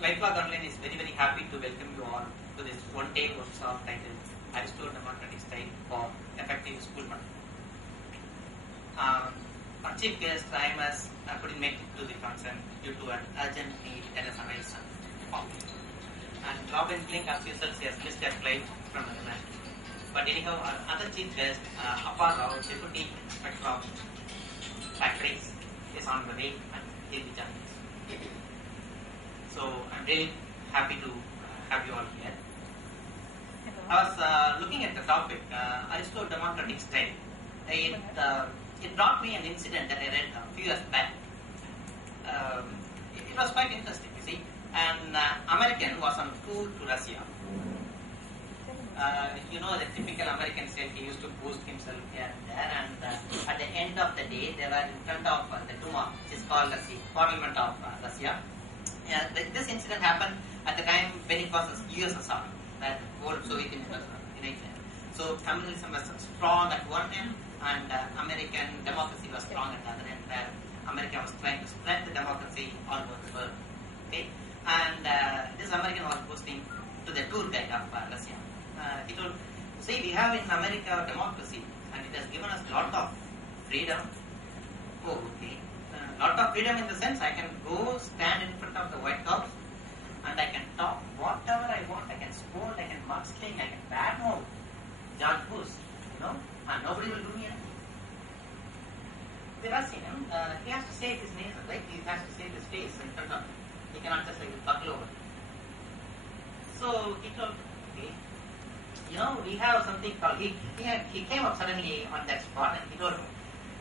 Lifelog Online is very happy to welcome you all to this one-day workshop titled Aristo Democratic Style for Effective School Management. Our chief guest, IMS, couldn't make it to the function due to an urgent need that has arisen. And Robin Klink, as usual, she has missed her flight from Netherlands. But anyhow, our other chief guest, Appar Rao, Deputy Inspector of Factories, is on the way and he'll be joining us. So I'm really happy to have you all here. Hello. I was looking at the topic, Aristo Democratic Style. It brought me an incident that I read a few years back. It was quite interesting, you see. An American was on tour to Russia. You know the typical American style, he used to boost himself here and there, and at the end of the day, they were in front of the Duma, which is called the Parliament of Russia. This incident happened at the time when it was USSR, that old Soviet Union was united. So communism was strong at one end, and American democracy was strong at the other end, where America was trying to spread the democracy all over the world. Okay, and this American was boasting to the tour guide of Russia. He told, "See, we have in America democracy, and it has given us a lot of freedom." Oh, okay. Lot of freedom in the sense I can go stand in front of the White House and I can talk whatever I want. I can scold, I can mudsling, I can badmouth George Bush, and nobody will do me anything. The Russian, he has to save his nation, right? He has to save his face in front of him. He cannot just like buckle over. So he told, okay, we have something called, he came up suddenly on that spot and he told me,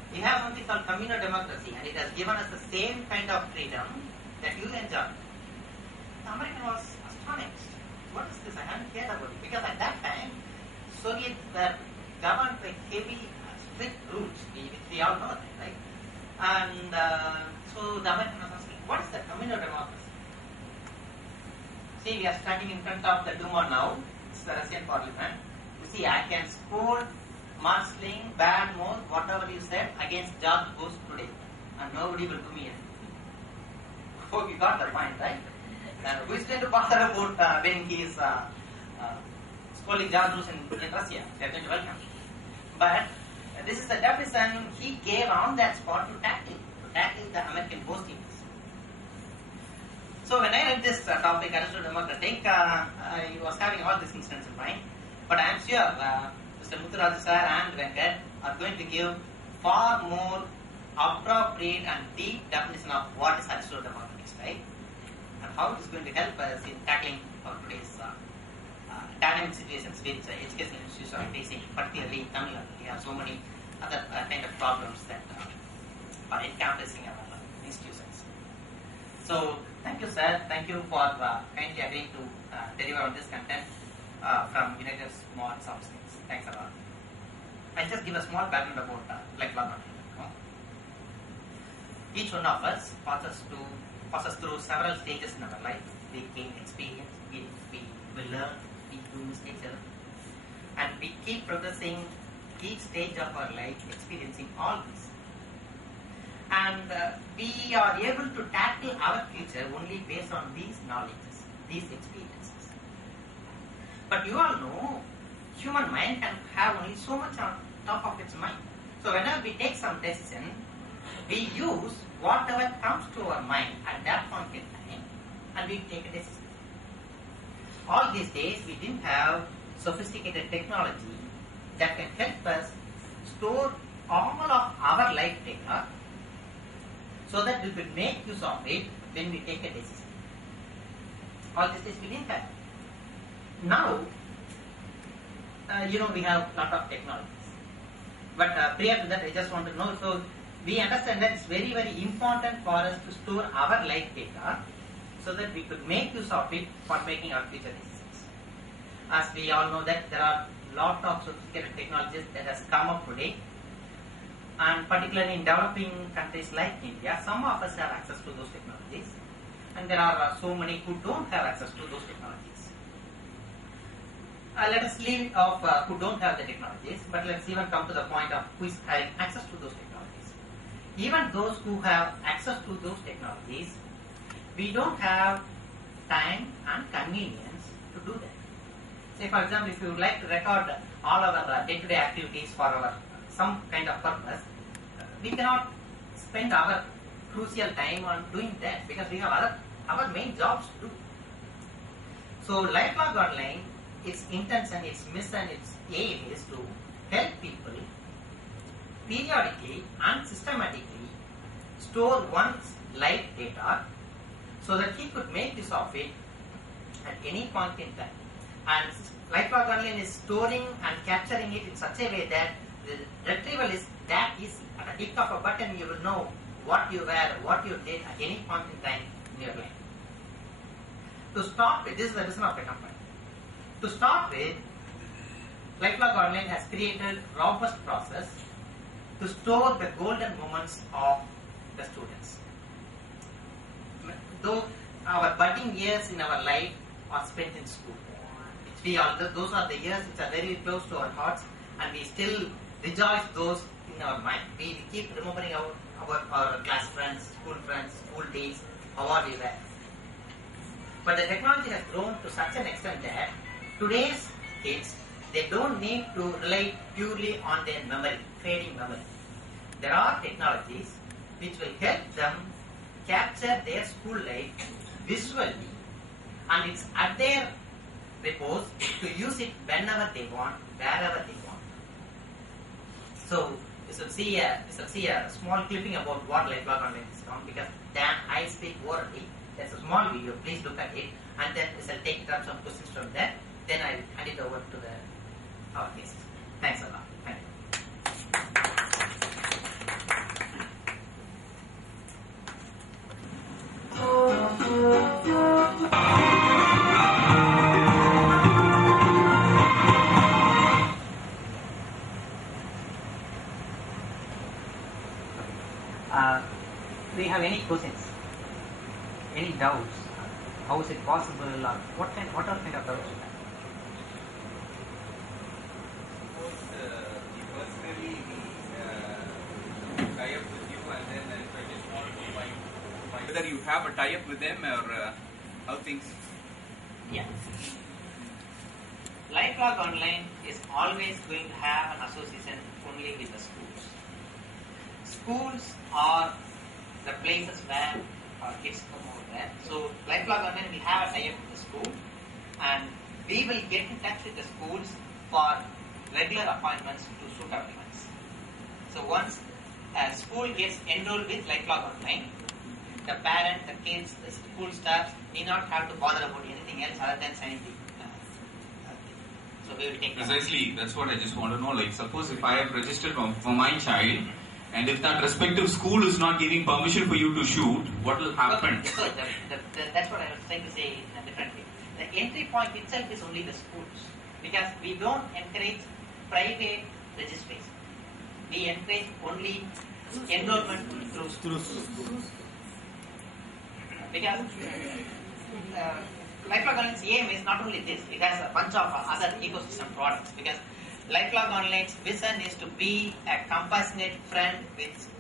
we have something called communal democracy, and it has given us the same kind of freedom that you enjoy. The American was astonished. What is this? I hadn't heard about it. Because at that time, Soviets were governed by heavy, strict rules, which we all know, right? And so the American was asking, what is the communal democracy? See, we are standing in front of the Duma now. It's the Russian parliament. You see, I can scold, mudsling, bad mouth, whatever you said against George Bush today, and nobody will do me anything. Oh, you got the point, right? Who is going to bother about when he is scolding George Bush in Russia? They are going to welcome. But this is the definition he gave on that spot to tackle the American boasting. So when I read this topic, Aristo Democratic, he was having all these incidents in mind. But I am sure Mr. Muthuraju sir and Venkat are going to give far more appropriate and deep definition of what is Aristo Democratic style and how it is going to help us in tackling our today's dynamic situations which educational institutions are facing, particularly in Tamil Nadu. We have so many other kind of problems that are encountering our institutions. So thank you, sir. Thank you for kindly agreeing to deliver on this content from United Smart Substance. Thanks a lot. I'll just give a small background about Lifelog Online. Each one of us passes through several stages in our life. We gain experience, we learn, we do mistakes, and we keep progressing each stage of our life, experiencing all this. And we are able to tackle our future only based on these knowledges, these experiences. But you all know, human mind can have only so much on top of its mind. So whenever we take some decision, we use whatever comes to our mind at that point in time, and we take a decision. All these days, we didn't have sophisticated technology that can help us store all of our life data so that we could make use of it when we take a decision. All these days, we didn't have. Now, we have a lot of technologies. But prior to that, I just want to know, so we understand that it's very important for us to store our life data so that we could make use of it for making our future decisions. As we all know that there are a lot of sophisticated technologies that has come up today, and particularly in developing countries like India, some of us have access to those technologies, and there are so many who don't have access to those technologies. Let us leave off who don't have the technologies, but let's even come to the point of who is having access to those technologies. Even those who have access to those technologies, we don't have time and convenience to do that. Say for example, if you would like to record all our day-to-day activities for our some kind of purpose, we cannot spend our crucial time on doing that because we have our main jobs to do. So Lifelog Online, its intention, its mission, its aim is to help people periodically and systematically store one's life data so that he could make use of it at any point in time. And Lifelog Online is storing and capturing it in such a way that the retrieval is that easy. At a click of a button, you will know what you were, what you did at any point in time in your life. To start with, this is the vision of the company. To start with, Lifelog Online has created a robust process to store the golden moments of the students. Though our budding years in our life are spent in school, those are the years which are very close to our hearts, and we still rejoice those in our mind. We keep remembering our class friends, school days, how are we were. But the technology has grown to such an extent that today's kids, they don't need to rely purely on their memory, fading memory. There are technologies which will help them capture their school life visually, and it's at their repose to use it whenever they want, wherever they want. So we shall see a small clipping about what Lifelog Online is on, because then I speak orally. There's a small video, please look at it, and then we shall take up some questions from there. Then I will hand it over to our guests. Thanks a lot. Thank you. Do you have any questions? Any doubts? How is it possible? Or what are kind of doubts you have? Suppose personally tie up with you, and then if I just want to find whether you have a tie up with them or how things. Yeah. Lifelog Online is always going to have an association only with the schools. Schools are the places where our kids come over there. So Lifelog Online will have a tie-up with the school, and we will get in touch with the schools for regular appointments to suit our demands. So once a school gets enrolled with Lifelog Online, the parent, the kids, the school staff need not have to bother about anything else other than signing the so we will take Precisely, that's what I just want to know. Like, suppose if I have registered for my child, and if that respective school is not giving permission for you to shoot, what will happen? So that's what I was trying to say in a different way. The entry point itself is only the schools, because we don't encourage private registration. We encourage only enrollment through schools. Because Lifelog Online's aim is not only this, it has a bunch of other ecosystem products, because Lifelog Online's vision is to be a compassionate friend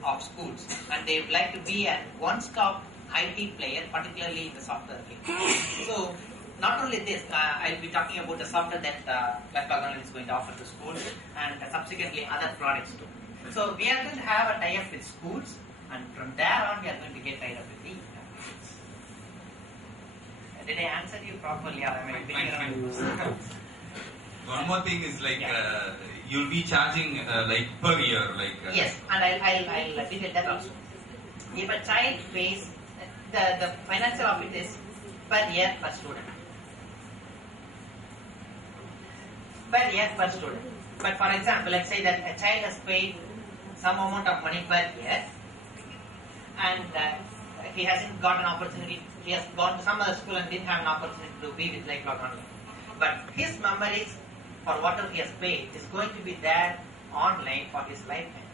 of schools, and they would like to be a one-stop IT player, particularly in the software field. So, not only this, I'll be talking about the software that Lifelog Online is going to offer to schools, and subsequently other products too. So, we are going to have a tie-up with schools, and from there on we are going to get tied up with the kids. Did I answer you properly, or am I being around? One more thing is like you'll be charging like per year, like yes, and I'll detail that also. If a child pays, the financial of it is per year per student. Per year per student. But for example, let's say that a child has paid some amount of money per year, and he hasn't got an opportunity. He has gone to some other school and didn't have an opportunity to be with Lifelog Online. But his memories for whatever he has paid is going to be there online for his lifetime.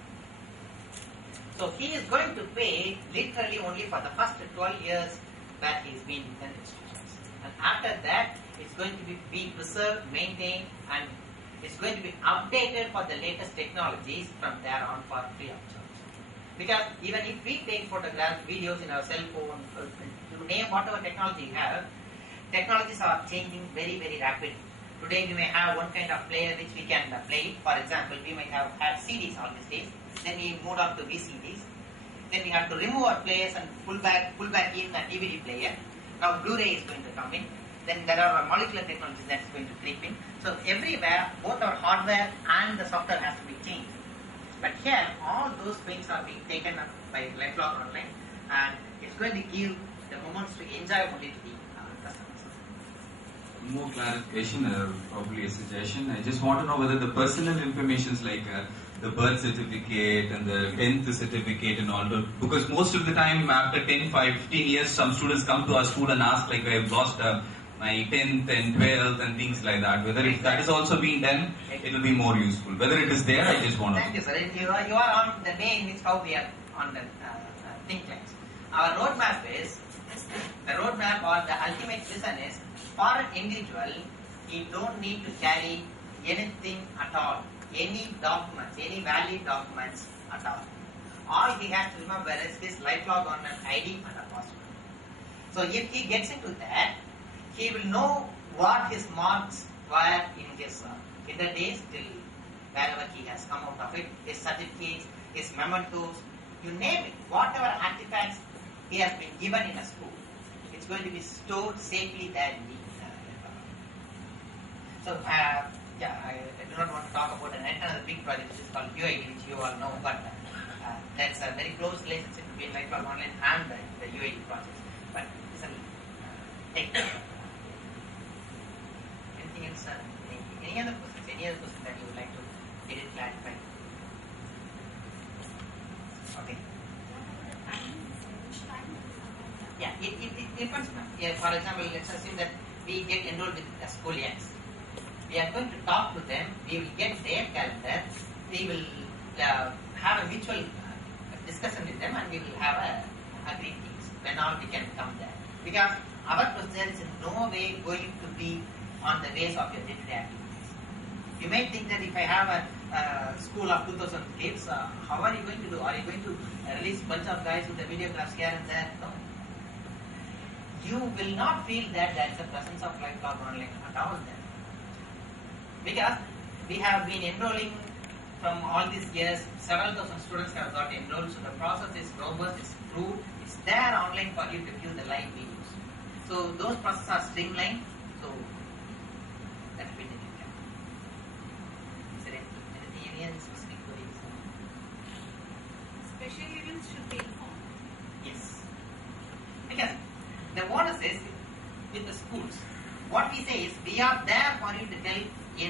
So he is going to pay literally only for the first 12 years that he has been in the institutions. And after that, it's going to be preserved, maintained, and it's going to be updated for the latest technologies from there on for free of charge. Because even if we take photographs, videos in our cell phone, to name whatever technology we have, technologies are changing very, very rapidly. Today we may have one kind of player which we can play. For example, we might have had CDs all these days. Then we moved on to VCDs. Then we have to remove our players and pull back in a DVD player. Now Blu-ray is going to come in. Then there are molecular technologies that's going to creep in. So everywhere, both our hardware and the software has to be changed. But here, all those things are being taken up by Lifelong Online, and it's going to give the moments to enjoy only to the customers. More clarification, probably a suggestion. I just want to know whether the personal information like the birth certificate and the 10th certificate and all that, because most of the time after 10, 15 years, some students come to our school and ask like, I have lost my 10th and 12th and things like that. Whether if that is also being done, it will be more useful. Whether it is there, I just want to know. Thank you, sir. You are on the way in which how we are on the think tanks. Our roadmap is, the roadmap or the ultimate vision is, for an individual, he don't need to carry anything at all, any documents, any valid documents at all. All he has to remember is his Lifelong Online ID and a password. So if he gets into that, he will know what his marks were in his the days till wherever he has come out of it, his certificates, his mementos, you name it, whatever artifacts he has been given in a school, it's going to be stored safely there in the So, I do not want to talk about another big project which is called UID, which you all know, but that's a very close relationship between Lifelong Online and the UID project. But it's a take. Anything else? Any other questions? Any other questions that you would like to get it clarified? Okay. Yeah, it depends. Yeah, for example, let's assume that we get enrolled with a school X. We are going to talk to them, we will get their calendar, we will have a mutual discussion with them, and we will have a agreed things when all we can come there. Because our procedure is in no way going to be on the base of your day-to-day activities. You may think that if I have a school of 2,000 kids, how are you going to do? Are you going to release a bunch of guys with the videographs here and there? No. You will not feel that there is a presence of Lifelong Online at all there. Because we have been enrolling from all these years, several thousand students have got enrolled, so the process is robust, it's proved, it's there online for you to view the live videos. So those processes are streamlined, so that will be taken care of. Is there any other specific queries? Special events should be informed. Yes. Because the bonus is with the schools. What we say is we are there for you to help in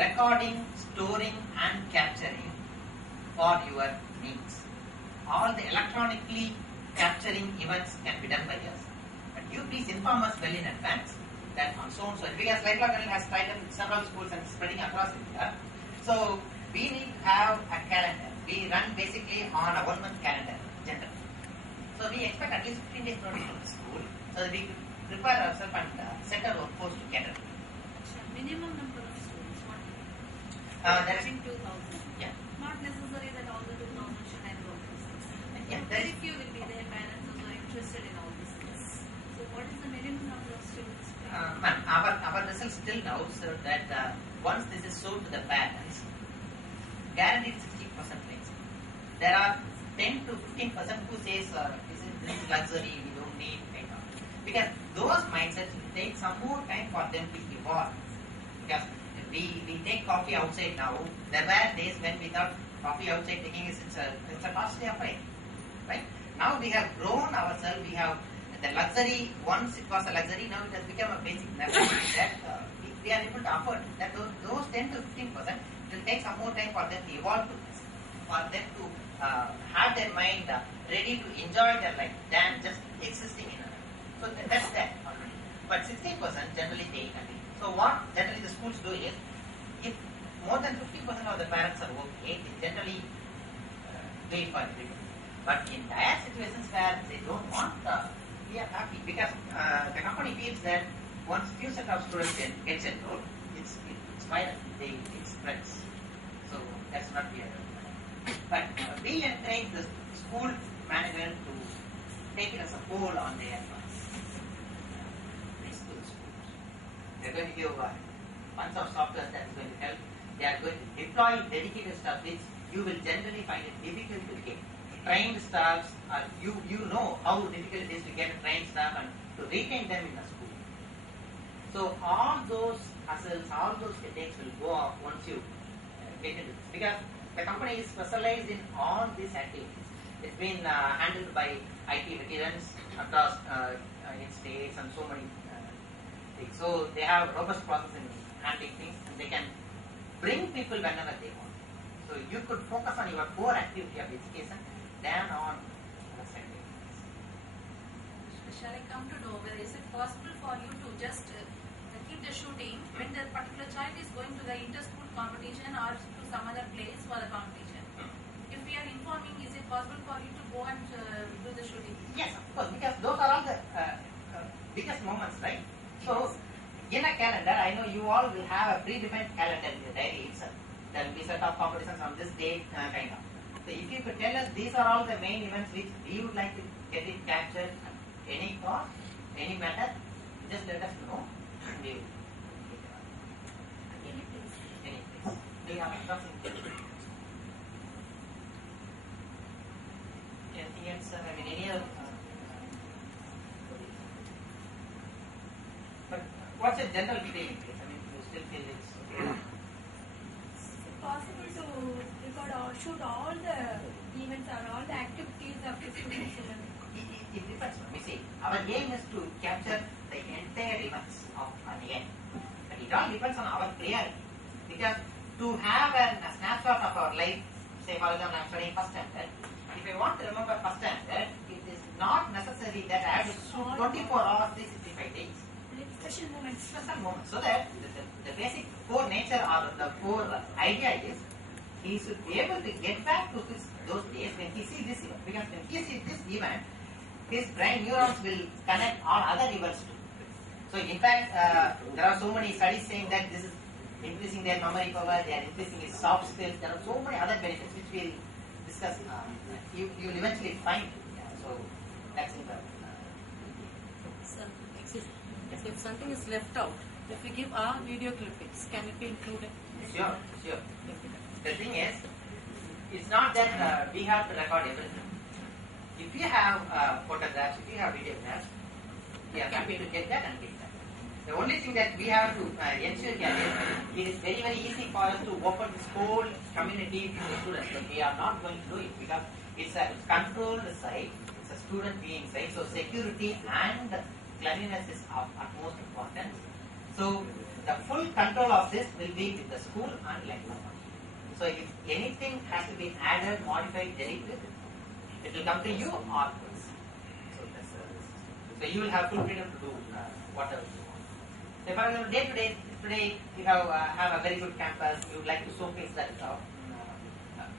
recording, storing and capturing for your needs. All the electronically capturing events can be done by us. But you please inform us well in advance that on so and so, because Lifelong Learning has tied up with several schools and spreading across India. So we need to have a calendar. We run basically on a 1 month calendar generally. So we expect at least 15 days notice from the school so that we prepare ourselves and set our workforce to cater. Minimum number of students, what? There is, 2,000. yeah. Not necessary that all the 2,000 should enroll themselves. Yeah, Very few will be their parents who are interested in all these things. So what is the minimum number of students? Our results still now so that once this is sold to the parents, guaranteed 60% placement. There are 10 to 15% who says this is luxury, we don't need it. Because those mindsets will take some more time for them to evolve. Because we take coffee outside now. There were days when we thought coffee outside taking it's a costly affair. Right? Now we have grown ourselves, we have the luxury, once it was a luxury, now it has become a basic necessity that we are able to afford. That those 10 to 15% will take some more time for them to evolve to this, for them to have their mind ready to enjoy their life than just existing in a life. So that's that already. But 16% generally they agree. So what generally the schools do is, if more than 50% of the parents are okay, they generally do it for everybody. But in dire situations where they don't want, we are happy because the company feels that once few set of students gets enrolled, it's viral, it spreads. So that's what we are doing. But we encourage the school management to take it as a whole on their They're going to give bunch of software that is going to help. They are going to deploy dedicated stuff which you will generally find it difficult to get. Trained staffs, you know how difficult it is to get trained staff and to retain them in the school. So all those hassles, all those headaches will go off once you get into this, because the company is specialized in all these activities. It's been handled by IT veterans across in states and so many things. So they have robust process in handling things, and they can bring people whenever they want. So you could focus on your core activity of education than on other activities. Shall I come to know whether is it possible for you to just keep the shooting when the particular child is going to the inter-school competition or to some other place for the competition? If we are informing, is it possible for you to go and do the shooting? Yes, of course, because those are all the biggest moments, right? So in a calendar, I know you all will have a predefined calendar in the diary itself. There will be set of competitions on this date, kind of. So if you could tell us these are all the main events which we would like to get it captured at any cost, any matter, just let us know. We will Any place. any place. We have something. Anything else, sir? I mean, any other? But what's your general feeling? I mean, you still feel it's okay? Is it possible to record or shoot all the events or all the activities of the students? It depends. We see, our aim is to capture the entire events of an event. But it all depends on our priority. Because to have a snapshot of our life, say for example, I'm studying first standard. If I want to remember first standard, it is not necessary that I have to shoot 24 hours, 365 days. Like special moments. Special moments. So that the basic core nature or the core idea is he should be able to get back to those days when he sees this event. Because when he sees this event, his brain neurons will connect all other events to. So in fact, there are so many studies saying that this is increasing their memory power, they are increasing his soft skills. There are so many other benefits which we'll discuss. You will eventually find. So that's important. Sir, excuse me. If something is left out, if we give our video clippings, can it be included? Sure, sure. The thing is, it's not that we have to record everything. If you have photographs, if you have videographs, we are happy to get that and get that. The only thing that we have to ensure here is it is very, very easy for us to open this whole community to the students, but we are not going to do it because it's a controlled site, it's a student being site, so security and cleanliness is of utmost importance. So the full control of this will be with the school and lecturer. So if anything has to be added, modified, deleted, it will come to you or us. So that's so you will have full freedom to do whatever you want. So for example, day to day, today you have a very good campus, you would like to showcase that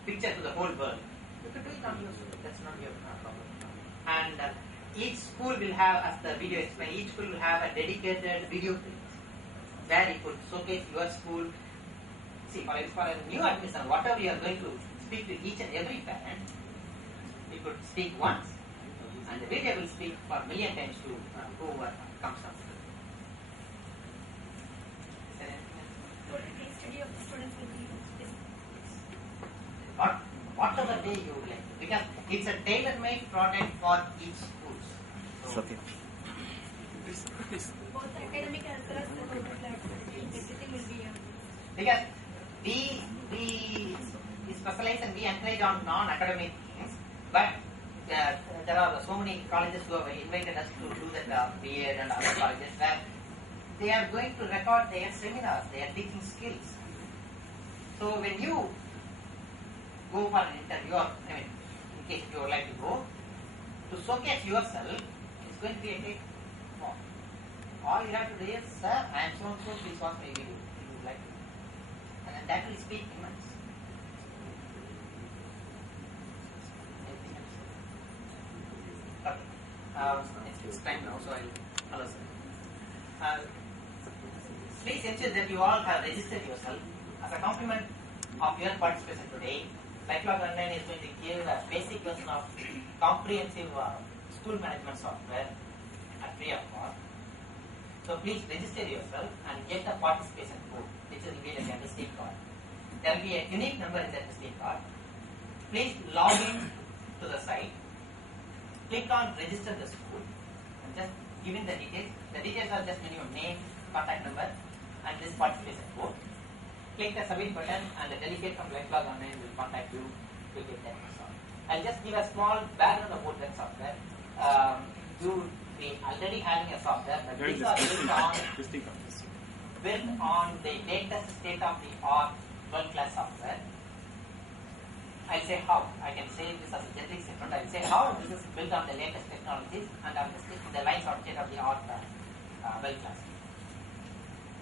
picture to the whole world. You could do it on your school. That's not your problem. And each school will have, as the video explained, each school will have a dedicated video clip where you could showcase your school. See, for a new admission, whatever you are going to speak to each and every parent, you could speak once, and the video will speak for a million times to whoever comes up. Is there anything else? Total case study of the students will be Whatever way you would like, because it's a tailor-made product for each school. So, Okay. both academic as well as the total activity. Everything will be because we specialize and we encourage on non-academic things, but there are so many colleges who have invited us to do that BEd and other colleges where they are going to record their seminars, they are teaching skills. So when you go for an interview, or I mean, in case you would like to go, to showcase yourself, it's going to be a great form. All you have to do is, sir, I am so and so, please watch my video if you would like to. And then that will speak immense. Okay. It's time now, so I'll hello sir. Please ensure that you all have registered yourself as a compliment of your participation today. Lifelog Online is going to give a basic version of comprehensive school management software at free of cost. So please register yourself and get the participation code, which will be like a mistake card. There will be a unique number in that mistake card. Please log in to the site. Click on register the school and just give in the details. The details are just minimum name, contact number, and this participation code. Click the submit button and the delegate from Lifelog Online will contact you to get that result. I'll just give a small background about that software. You be already having a software, but these are built on the latest state-of-the-art world-class software. I'll say how. I can say this as a generic statement. I'll say how this is built on the latest technologies and on the lines of state-of-the-art world-class.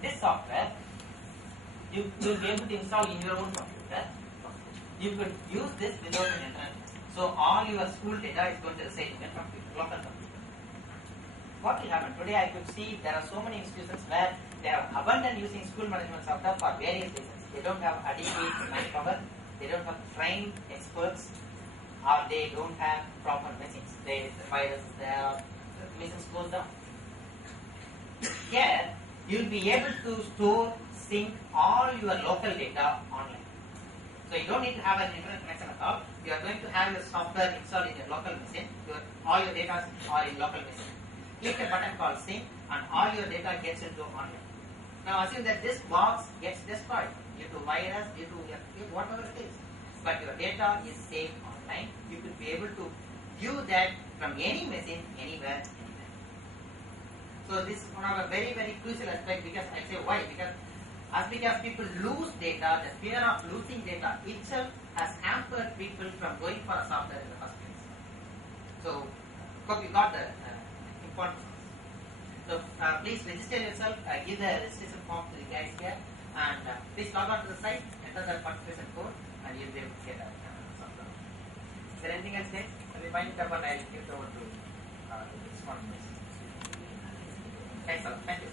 This software you will be able to install in your own computer. You could use this without an internet. So all your school data is going to reside in your computer, local computer. What will happen? Today I could see there are so many institutions where they have abandoned using school management software for various reasons. They don't have adequate manpower, they don't have trained experts, or they don't have proper machines. The virus is there, the machines closed down. Here, you will be able to store, sync all your local data online. So you don't need to have an internet connection at all. You are going to have your software installed in your local machine. All your data are in local machine. Click a button called sync and all your data gets into online. Now assume that this box gets destroyed due to virus, due to whatever it is. But your data is saved online. You could be able to view that from any machine, anywhere, anytime. So this is one of a very, very crucial aspect because I say why? Because people lose data, the fear of losing data itself has hampered people from going for a software in the first place. So hope you got the importance. So please register yourself, give the registration form to the guys here, and please log on to the site, enter the participation code, and you'll be able to get a software. Is there anything else next? Let me find it up and I'll give it over to this one. Thanks a lot. Thank you.